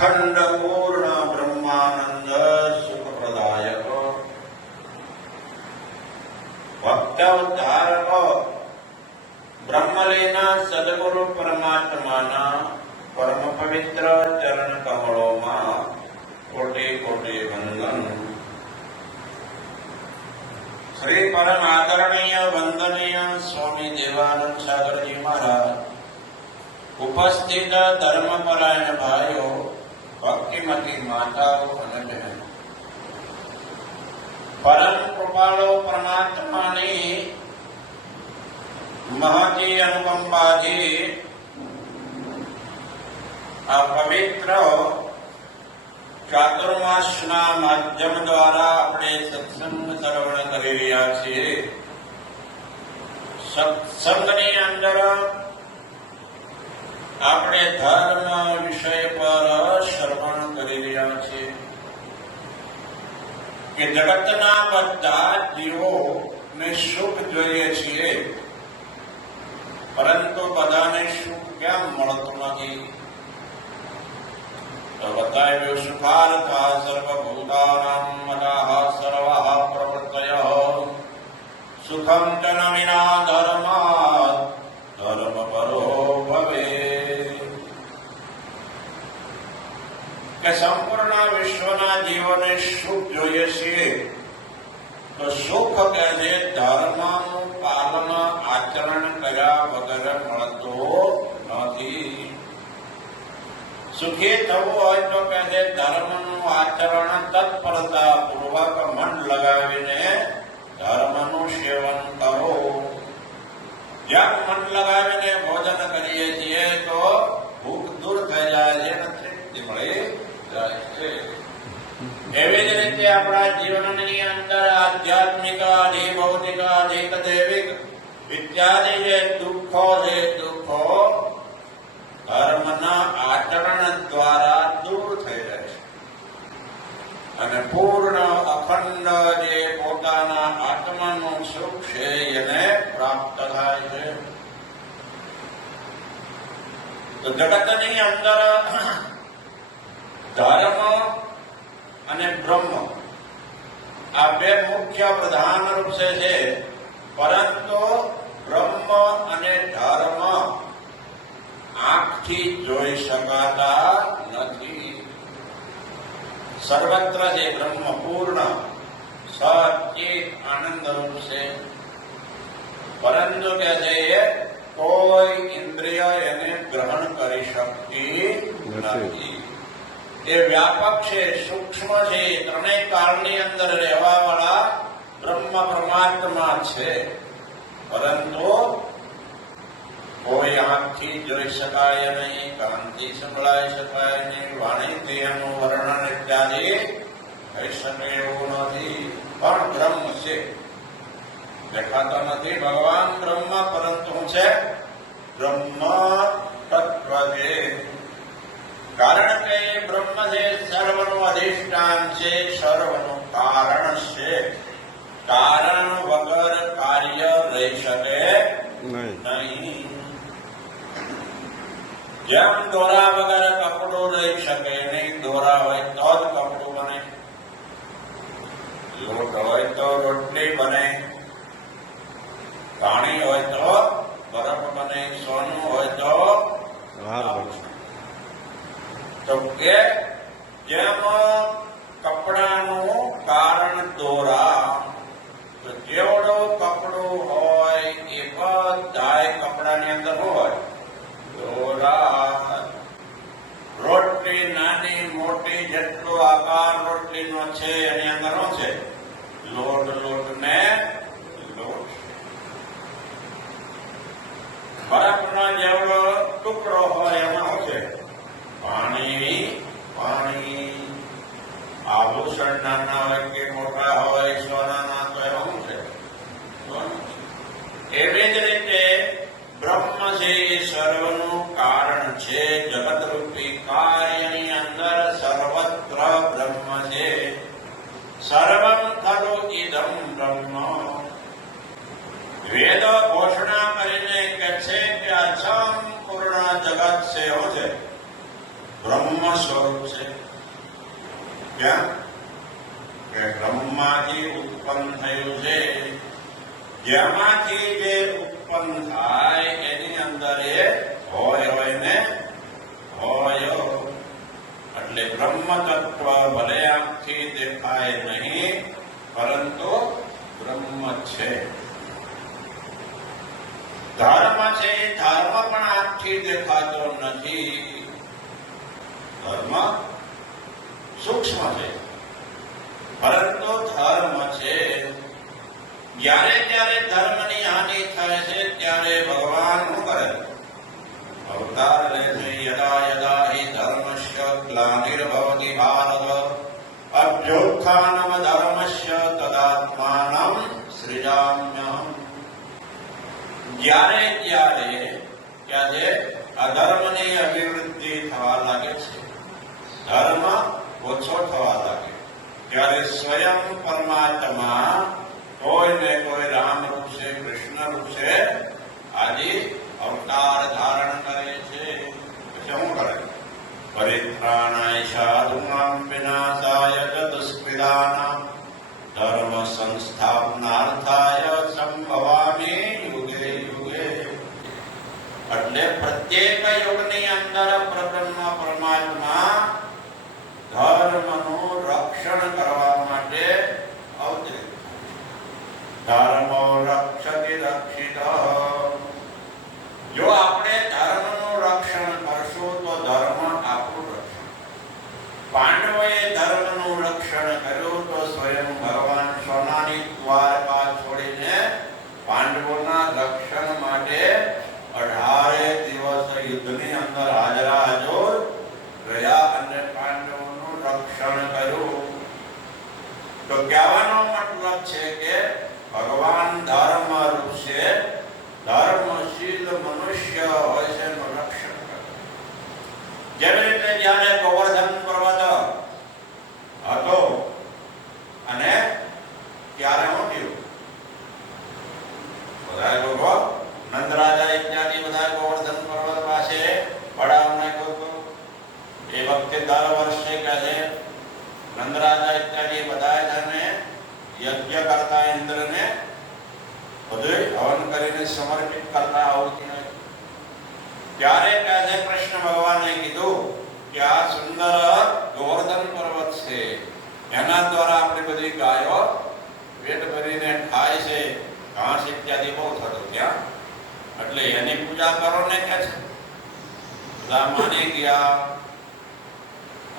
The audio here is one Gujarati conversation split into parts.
અખંડ પૂર્ણ બ્રહ્માનંદ સુખપ્રદાયક ભક્તવધારક બ્રહ્મલીના સદગુરુ પરમાત્માના પરમ પવિત્ર ચરણ કમળોમાં કોટે કોટે વંદન શ્રી પરમ આદરણીય વંદનીય સ્વામી દેવાનંદ સાગરજી મહારાજ ઉપસ્થિત ધર્મપરાયણ ભાઈઓ ભક્તિમતી માતાઓ અને બહેનો. પરમ કૃપાળો પરમાત્માની મહાજી અનુકંપાથી આ પવિત્ર ચાતુર્માસના માધ્યમ દ્વારા આપણે સત્સંગ શ્રવણ કરી રહ્યા છીએ. સત્સંગની અંદર આપણે ધર્મ વિષય પર શ્રવણ કરી રહ્યા છીએ. કે જગતના બધા જીવો ને સુખ જોઈએ છીએ. પરંતુ બધાને સુખ કેમ મળતું નથી? તો બતાવ્યું સુખાર્થા સર્વભૂતાનાં મદાઃ સર્વ પ્રવૃત્તયઃ સુખમ ચ ન ધર્મ પરો ભવે કે સંપૂર્ણ વિશ્વના જીવોને સુખ જોઈએ છીએ, તો સુખ કહેજે ધર્મનું પાલન, આચરણ કર્યા વગર મળતો નથી. સુખી થવું હોય તો કહેજે ધર્મનું આચરણ તત્પરતા પૂર્વક મન લગાવીને ધર્મનું સેવન કરો. જ્યાં મન લગાવીને ભોજન કરીએ છીએ તો ભૂખ દૂર થઈ જાય છે તૃપ્તિ મળી જાય છે. એવી જ રીતે આપણા જીવનની અંદર આધ્યાત્મિક આદિ ભૌતિક આદિ દૈવિક ઇત્યાદિ જે દુઃખો જે દુઃખો ધર્મના આચરણ દ્વારા દૂર થઈ જાય છે. અને પૂર્ણ, અખંડ જે પોતાના આત્માનું સુખ છે એને પ્રાપ્ત થાય છે. તો જગતની અંદર ધર્મ બ્રહ્મ. આ બે મુખ્ય પ્રધાન રૂપ છે. પરંતુ બ્રહ્મ અને ધર્મ આંખથી જોઈ શકાતા નથી. સર્વત્ર જે બ્રહ્મ પૂર્ણ સચિત આનંદ રૂપ છે. પરંતુ કે એ કોઈ ઇન્દ્રિય એને ગ્રહણ કરી શકતી નથી. એ વ્યાપક છે, સૂક્ષ્મ છે ત્રણેય કાળની અંદર રહેવા વાળા બ્રહ્મ પરમાત્મા છે. પરંતુ કોઈ આંખથી જોઈ શકાય નહીં, કાનથી સંભળાઈ શકાય નહીં, વાણીથી એનું વર્ણન ઇત્યાદિ થઈ શકે એવું નથી. પણ બ્રહ્મ છે. દેખાતો નથી ભગવાન બ્રહ્મ, પરંતુ છે બ્રહ્મ તત્વ છે. કારણ કે એ બ્રહ્મ છે સર્વનું અધિષ્ઠાન છે સર્વનું કારણ છે. કારણ વગર કાર્ય રહી શકે નહીં. નહીં. જેમ દોરા વગર કપડું રહી શકે નહીં દોરા હોય તો જ કપડું બને. લોટ હોય તો રોટલી બને. પાણી હોય તો બરફ બને. સોનું હોય તો હાર બને. તો કે જેમ કપડાનું કારણ દોરા, તો જેવડું કપડું હોય એ બધાય કપડાની અંદર હોય. દોરા, રોટલી નાની મોટી જેટલો આકાર રોટલીનો છે, એની અંદર શું છે? લોટ લોટ ને લોટ. બરફનો જેવડો ટુકડો હોય એમાં શું છે પાણી પાણી આભૂષણ નાના હોય કે મોટા હોય સોનાના તો એમાં છે. એવી જ રીતે બ્રહ્મ છે એ સર્વનું કારણ છે, જગતરૂપી કાર્યની અંદર સર્વત્ર બ્રહ્મ છે. સર્વમ ખલુ ઇદમ બ્રહ્મ. વેદ ઘોષણા કરીને કે છે કે આ સંપૂર્ણ જગત છે શું છે. બ્રહ્મ સ્વરૂપ છે. ક્યાં? બ્રહ્માથી ઉત્પન્ન થયું છે. જેમાંથી જે ઉત્પન્ન થાય, એની અંદર એ હોય હોય ને હોય એટલે બ્રહ્મ તત્વ ભલે આંખથી દેખાય નહીં, પરંતુ બ્રહ્મ છે. ધર્મ છે ધર્મ પણ આંખથી દેખાતો નથી. ધર્મ સૂક્ષ્મ છે. પરંતુ ધર્મ છે. જ્યારે જ્યારે ધર્મની હાનિ થાય છે, ત્યારે ભગવાન કરે અવતાર લે છે, યદા યદા હિ ધર્મસ્ય ગ્લાનિર્ભવતિ ભારત. અભ્યુત્થાનમ ધર્મસ્ય તદાત્માનમ સૃજામ્યહમ. જ્યારે ત્યારે ત્યારે છે અધર્મની અભિવૃદ્ધિ થવા લાગે છે. ધર્મ ઓછો થવા લાગે ત્યારે સ્વયં પરમાત્મા કોઈ ને કોઈ રામ રૂપ કૃષ્ણ રૂપ આદિ અવતાર ધારણ કરે છે. પછી શું કરે? પરિત્રાણાય સાધુનામ વિનાશાય જગત સ્પિદાના ધર્મ સંસ્થાપનાર્થાય સંભવામી યુગે યુગે એટલે પ્રત્યેક યુગની અંદર પ્રબ્રહ્મ પરમાત્મા ધર્મનું રક્ષણ કરવા માટે અવતરિત ધર્મો રક્ષતિ રક્ષિત જો આપણે ધર્મનું રક્ષણ કરશું તો ધર્મ આપણું રક્ષણ પાંડવોએ ધર્મનું રક્ષણ કર્યું તો સ્વયં ભગવાન સોનાની દ્વારકા છોડીને પાંડવોના રક્ષણ માટે અઢારે દિવસ યુદ્ધની અંદર હાજરા હજુર રહ્યા અને પાંડવોનું રક્ષણ કર્યું તો કહેવાનો મતલબ છે કે ભગવાન ધર્મ રૂપ છે ધર્મશીલ મનુષ્ય હોય છે એનું રક્ષણ કરે જેવી રીતે જ્યારે ગોવર્ધન પર્વત હતો અને ત્યારે શું થયું. બધા લોકો, નંદરાજા ઇત્યાદિ બધા ગોવર્ધન પર્વત પાસે પડાવને નાખ્યો એ વખતે દર વર્ષે કહે નંદરાજા ઇત્યાદિ બધા જણે યજ્ઞ કરતા ઇન્દ્રને બધું હવન કરીને સમર્પિત કરતા આવતી ત્યારે કાજે કૃષ્ણ ભગવાને કીધું કે આ સુંદર ગોવર્ધન પર્વત છે. એના દ્વારા આપણે બધી ગાયો પેટ ભરીને ખાય છે. ઘાસ ઇત્યાદિ બહુ થતું ત્યાં. એટલે એની પૂજા કરો ને કે છે. બધા માની ગયા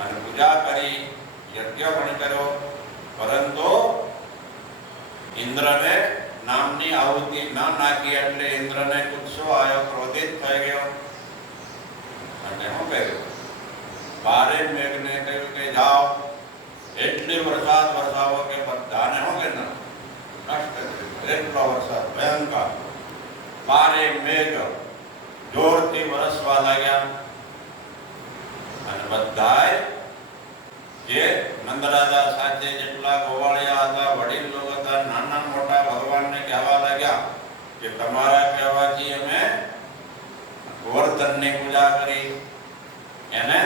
અને પૂજા કરી, યજ્ઞ પણ કર્યો. પરંતુ ઇન્દ્રને નામની આહુતિ ના નાખી એટલે ઇન્દ્રને ગુસ્સો આવ્યો ક્રોધિત થઈ ગયો. અને શું કર્યું બારે મેઘને કહ્યું કે જાઓ, એટલી વરસાદ વરસાવો કે બધાને શું કે નષ્ટ એટલો વરસાદ ભયંકર. બારે મેઘ જોરથી વરસવા લાગ્યા. અને બધાએ જે નંદરાજા સાથે જેટલા ગોવાળિયા હતા વડીલ લોકો હતા નાના મોટા ભગવાનને કહેવા લાગ્યા કે તમારા કહેવાથી અમે ગોવર્ધનની પૂજા કરી એને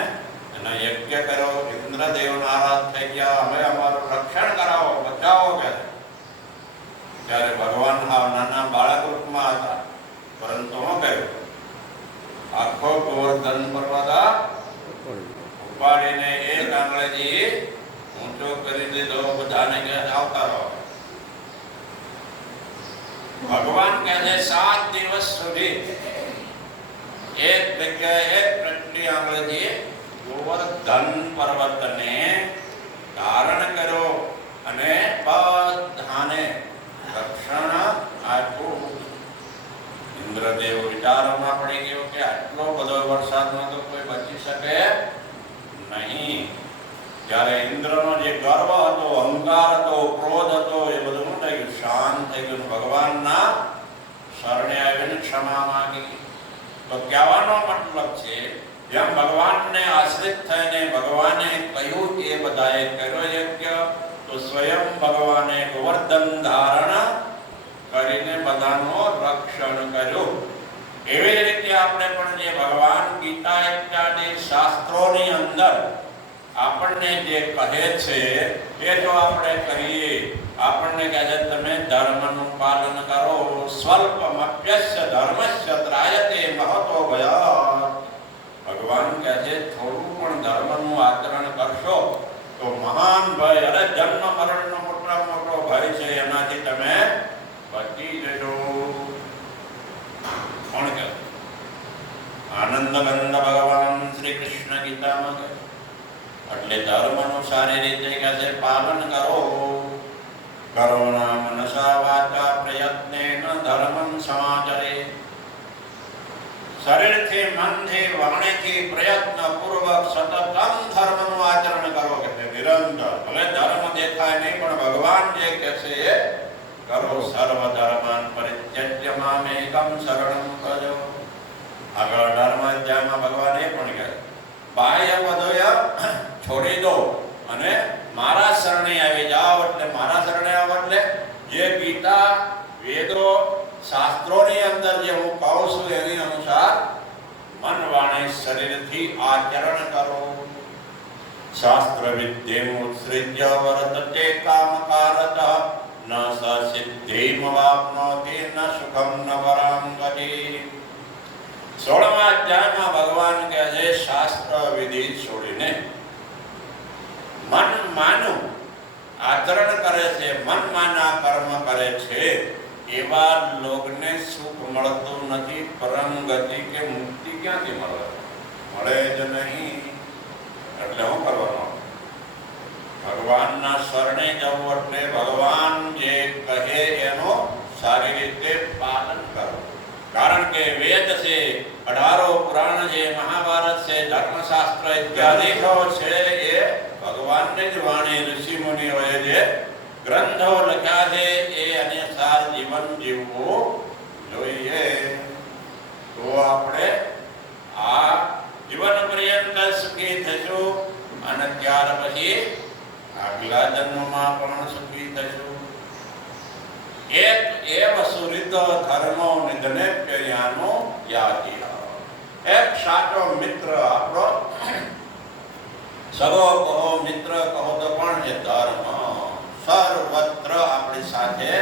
એનો યજ્ઞ કર્યો ઇન્દ્રદેવ નારાજ થઈ ગયા, અમે અમારું રક્ષણ કરાવો, બચાવો કે ત્યારે ભગવાન આ નાના બાળક રૂપમાં હતા. પરંતુ શું કહ્યું આખો ગોવર્ધન પર્વત ઉપાડીને એક આંગળેથી ઊંચો કરી દીધો, બધાને કે આવતા રહો ભગવાન કહે છે, સાત દિવસ સુધી એક જગ્યાએ પ્રગટી આંગળીથી ગોવર્ધન પર્વતને ધારણ કર્યો અને બધાને રક્ષણ આપ્યું ઇન્દ્રદેવ વિચારોમાં પડી ગયો કે આટલો બધો વરસાદમાં તો કોઈ બચી શકે નહીં જ્યારે ઇન્દ્રનો જે ગર્વ હતો અહંકાર હતો ક્રોધ હતો એ બધું થઈ ગયું શાંત થઈ ગયું ભગવાનના શરણે આવીને ક્ષમા માંગી તો કહેવાનો મતલબ છે, જેમ ભગવાનને આશ્રિત થઈને ભગવાને કહ્યું એ બધાએ કર્યો યજ્ઞ, તો સ્વયં ભગવાને ગોવર્ધન ધારણ કરીને બધાનો રક્ષણ કર્યું. એવી રીતે આપણે પણ જે ભગવાન ગીતા ઇત્યાદિ શાસ્ત્રોની અંદર આપણને જે કહે છે, એ જો આપણે કરીએ આપણને કહે છે, તમે ધર્મનું પાલન કરો, સ્વલ્પમપ્યસ્ય ધર્મસ્ય ત્રાયતે મહતો ભયાત. ભગવાન કહે છે, થોડું પણ ધર્મનું આચરણ કરશો તો મહાન ભય અરે જન્મ મરણનો મોટા મોટો ભય છે, એનાથી તમે બચી જજો કોણ કહે? આનંદ ગંધ ભગવાન શ્રી કૃષ્ણ ગીતામાં કહે એટલે ધર્મનું સારી રીતે કહે છે, પાલન કરો. કરુણા મનસા વાચા પ્રયત્નેન ધર્મં સમાચરે શરીરથી મનથી વાણીથી પ્રયત્ન પૂર્વક સતત ધર્મનું આચરણ કરો કે નિરંતર ભલે ધર્મ દેખાય નહીં પણ ભગવાન જે કહે છે કરો સર્વ ધર્માન પરિત્યજ્ય મામેકમ શરણમ ભજો આગળ ધર્મ અધ્યાયમાં ભગવાન એ પણ કહે બાહ્ય બધોય છોડી દો અને મારા શરણે આવી જાઓ એટલે મારા શરણે આવો એટલે જે ગીતા વેદો શાસ્ત્રોની અંદર જે હું કહું છું એની અનુસાર મન વાણી શરીરથી આચરણ કરો. શાસ્ત્ર વિદ્યે ઉત્સૃજ્ય વર્તતે કામકારત, ન સ સિદ્ધિમ વાપ્નોતિ ન સુખમ ન વરામ ગતિ. સોળમા અધ્યાયમાં ભગવાન કહે છે શાસ્ત્ર વિધિ છોડીને મન માનું આચરણ કરે છે મન માના કર્મ કરે છે એવા લોકને સુખ મળતું નથી, પરમ ગતિ કે મુક્તિ ક્યાંથી મળે? મળે જ નહીં. એટલે શું કરવાનું? ભગવાનના શરણે જવું એટલે ભગવાન જે કહે એનો સારી રીતે પાલન કરો કારણ કે વેદ છે, અઢારો પુરાણ છે મહાભારત છે, ધર્મશાસ્ત્ર ઇત્યાદિ છે એ ભગવાનને જ વાણી ઋષિ મુનિઓએ જે ગ્રંથો લખ્યા છે એ અનુસાર જીવન જીવવું જોઈએ. તો આપણે આ જીવન પર્યંત સુખી થશું અને ત્યાર પછી આગલા જન્મમાં પણ સુખી થશું એક એવ સુરિત ધર્મો નિધને પ્રિયાનો યાદી એક સાચો મિત્ર આપણો. સગો કહો મિત્ર કહો તો પણ એ ધર્મ. સર્વત્ર આપણી સાથે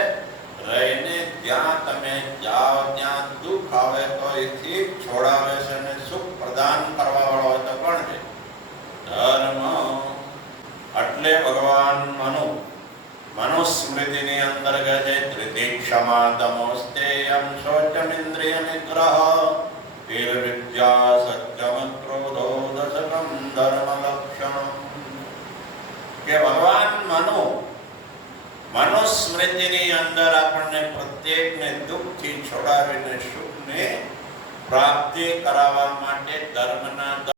રહીને જ્યાં તમે જાઓ, ત્યાં દુઃખ આવે તો એથી છોડાવે છે અને સુખ પ્રદાન કરવા વાળો હોય તો પણ છે? ધર્મ. એટલે ભગવાન મનુ. મનુસ્મૃતિની અંદર કહે છે ત્રિદીક્ષમા તમોસ્તે અમ શૌચમિન્દ્રિય નિગ્રહ તીર વિદ્યા સત્યમ ક્રોધો દશકમ ધર્મ લક્ષણમ કે ભગવાન મનુ મનુસ્મૃતિની અંદર આપણને પ્રત્યેકને દુઃખથી છોડાવીને સુખને પ્રાપ્તિ કરાવવા માટે ધર્મના